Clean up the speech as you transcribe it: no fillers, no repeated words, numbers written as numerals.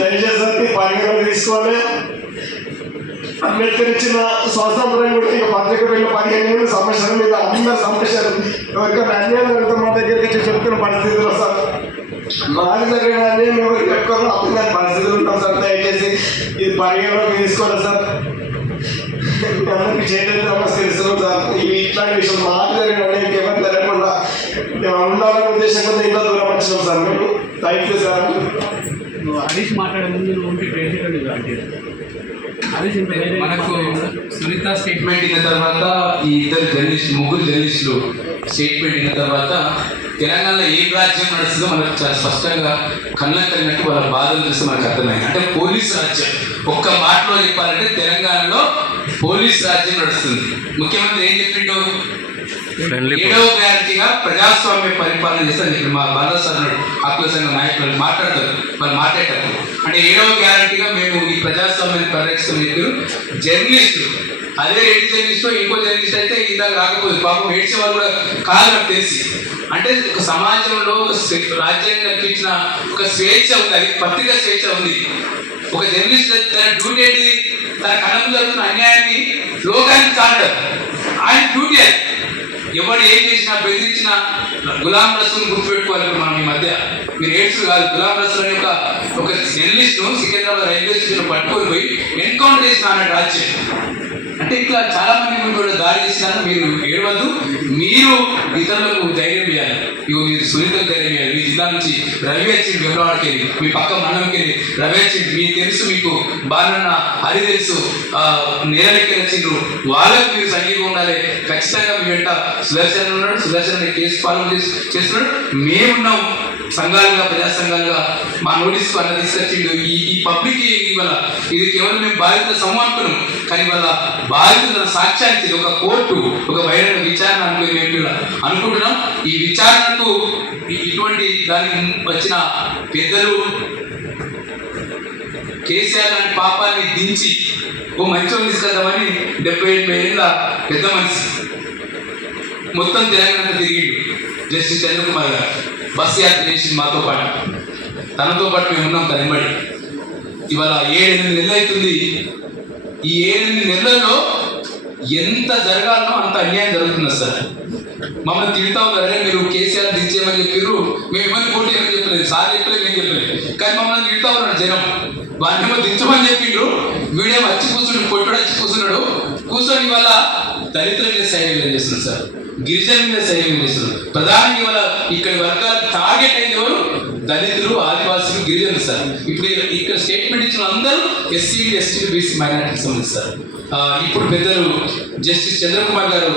దయచేసి పరిగణన తీసుకోవాలి. అంబేద్కర్ ఇచ్చిన స్వాతంత్రం కూడా ఇక పత్రిక వెళ్ళి 15 ఏళ్ళు సమస్యల మీద అందరు సమస్యలు ఎవరికైనా అన్యాయం జరుగుతుంది మా దగ్గరికి వచ్చి చెప్తున్న పరిస్థితుల్లో సార్ మాకు జరిగిన అన్యాయం ఎవరికి చెప్పుకోవాలో అప్పుడు పరిస్థితులు ఉంటాం సార్. దయచేసి ఇది పరిగణలోకి తీసుకోవాలి సార్. అందరికీ చైతన్య నమస్కరిస్తున్నాం సార్. ఇవి ఇట్లాంటి విషయం మాకు జరిగిన అన్యాయం ఎవరు జరగకుండా మేము ఉండాలనే ఉద్దేశం కొంత ఇంట్లో దూరం వచ్చినాం సార్. మేము థ్యాంక్ యూ సార్. హరీష్ మాట్లాడే ముందు మనకు సునీత స్టేట్మెంట్ ఇన్న తర్వాత ఈ ముగ్గురు జర్నలిస్టులు స్టేట్మెంట్ ఇన్న తర్వాత తెలంగాణలో ఏ రాజ్యం నడుస్తుందో మనకు చాలా స్పష్టంగా కళ్ళకు కలిగినట్టు వాళ్ళ బాధలు చూస్తే మనకు అర్థమైంది. అంటే పోలీస్ రాజ్యం ఒక్క మాటలో చెప్పాలంటే తెలంగాణలో పోలీస్ రాజ్యం నడుస్తుంది. ముఖ్యమంత్రి ఏం చెప్పిండు? 7వ గ్యారంటీగా ప్రజాస్వామ్య పరిపాలన చేస్తారు. ఇప్పుడు మా బాలసార్ హక్కుల సంఘ నాయకులు మాట్లాడతారు, వాళ్ళు మాట్లాడతారు. అంటే 7వ గ్యారంటీగా మేము ఈ ప్రజాస్వామ్యాన్ని పరిరక్షిస్తామని చెప్పారు జర్నలిస్టులు. అదే ఏడు జర్నలిస్టు ఇంకో జర్నలిస్ట్ అయితే ఇందాక రాకపోతే పాపం ఏడ్చే వాళ్ళు కూడా కాదు నాకు తెలిసి. అంటే ఒక సమాజంలో రాజ్యాంగం కల్పించిన ఒక స్వేచ్ఛ ఉంది, అది పత్రిక స్వేచ్ఛ ఉంది. ఒక జర్నలిస్ట్ తన డ్యూటీ ఏంటి? తన కళ్ళకు జరుగుతున్న అన్యాయాన్ని లోకానికి చాటడం ఆయన డ్యూటీ. అది ఎవరు ఏం చేసినా బెదిరించినా గులాం రసూల్ని గుర్తుపెట్టుకోవాలి. మనం ఈ మధ్య మీరు ఏడ్స్ కాదు, గులాం రసూల్ అనే ఒక జర్నలిస్ట్ను సికింద్రాబాద్ రైల్వే స్టేషన్ పట్టుకొని పోయి ఎన్కౌంటర్ చేసిన అన్నట్టు రాజ్యం. అంటే ఇట్లా చాలా మంది కూడా దారి చేసినారు. మీరు ఏడవద్దు, మీరు ఇతరులకు ధైర్యం చేయాలి. ఇగో మీరు సునీతకు ధైర్యం చేయాలి. మీ జిల్లా నుంచి రవి వచ్చింది, వెంబడవాడికి వెళ్ళి మీ పక్క మండలంకి వెళ్ళి రవి వచ్చింది, మీకు తెలుసు, మీకు బాలన్న హరి తెలుసు, నేలలెక్కి వచ్చిండ్రు, వాళ్ళకు మీరు సంగీతం ఉండాలి. ఖచ్చితంగా మీ వెంట సుదర్శన ఉన్నాడు, సుదర్శన కేసు పాలన చేస్తున్నాడు. మేమున్నాం సంఘాలుగా, ప్రజా సంఘాలుగా మా నోటీస్ అలా తీసుకొచ్చిండు. ఈ పబ్లిక్ ఇవాళ ఇది కేవలం మేము బాధితుల సమూహం అనుకున్నాం, కానీ వాళ్ళ బాధితుల సాక్ష్యానికి ఒక కోర్టు, ఒక బహిరంగ విచారణ అనుకుని మేము అనుకుంటున్నాం. ఈ విచారణకు ఇటువంటి దానికి వచ్చిన పెద్దలు కేసీఆర్ లాంటి పాపాన్ని దించి ఓ మంచి తీసుకెళ్దామని 70-80 ఏళ్ళ పెద్ద మనిషి మొత్తం తెలంగాణ తిరిగిండు. జస్టిస్ చంద్రకుమార్ గారు బస్ యాత్ర చేసింది మాతో పాటు, తనతో పాటు మేము ఉన్నాం తనబడి. ఇవాళ 7-8 నెలలు అవుతుంది. ఈ 7-8 నెలల్లో ఎంత జరగాలనో అంత అన్యాయం జరుగుతుంది సార్. మమ్మల్ని తిడతా ఉన్నారే, మీరు కేసీఆర్ దించేయమని చెప్పారు, మేము ఏమని పోటీ ఏమని చెప్పలేదు, సార్ చెప్పలేదు, నేను చెప్పలేదు, కానీ మమ్మల్ని తిడతా ఉన్నాడు జనం. వాడినేమో దించమని చెప్పిండ్రు, వీడేమో వచ్చి కూర్చున్నాడు, కొట్టుడు వచ్చి కూర్చున్నాడు. కూర్చొని ఇవాళ దళితుల మీద సైన్యం చేస్తున్నారు సార్, గిరిజనుల మీద సైన్యం చేస్తున్నారు. ప్రధానంగా ఇవాళ ఇక్కడి వర్గాలు టార్గెట్ అయిన ఎవరు? దళితులు, ఆదివాసులు, గిరిజనులు సార్. ఇప్పుడు ఇక్కడ స్టేట్మెంట్ ఇచ్చిన అందరూ ఎస్సీ, ఎస్టీ, బీసీ మైనార్టీకి సంబంధిస్తారు. ఇప్పుడు పెద్దలు జస్టిస్ చంద్రకుమార్ గారు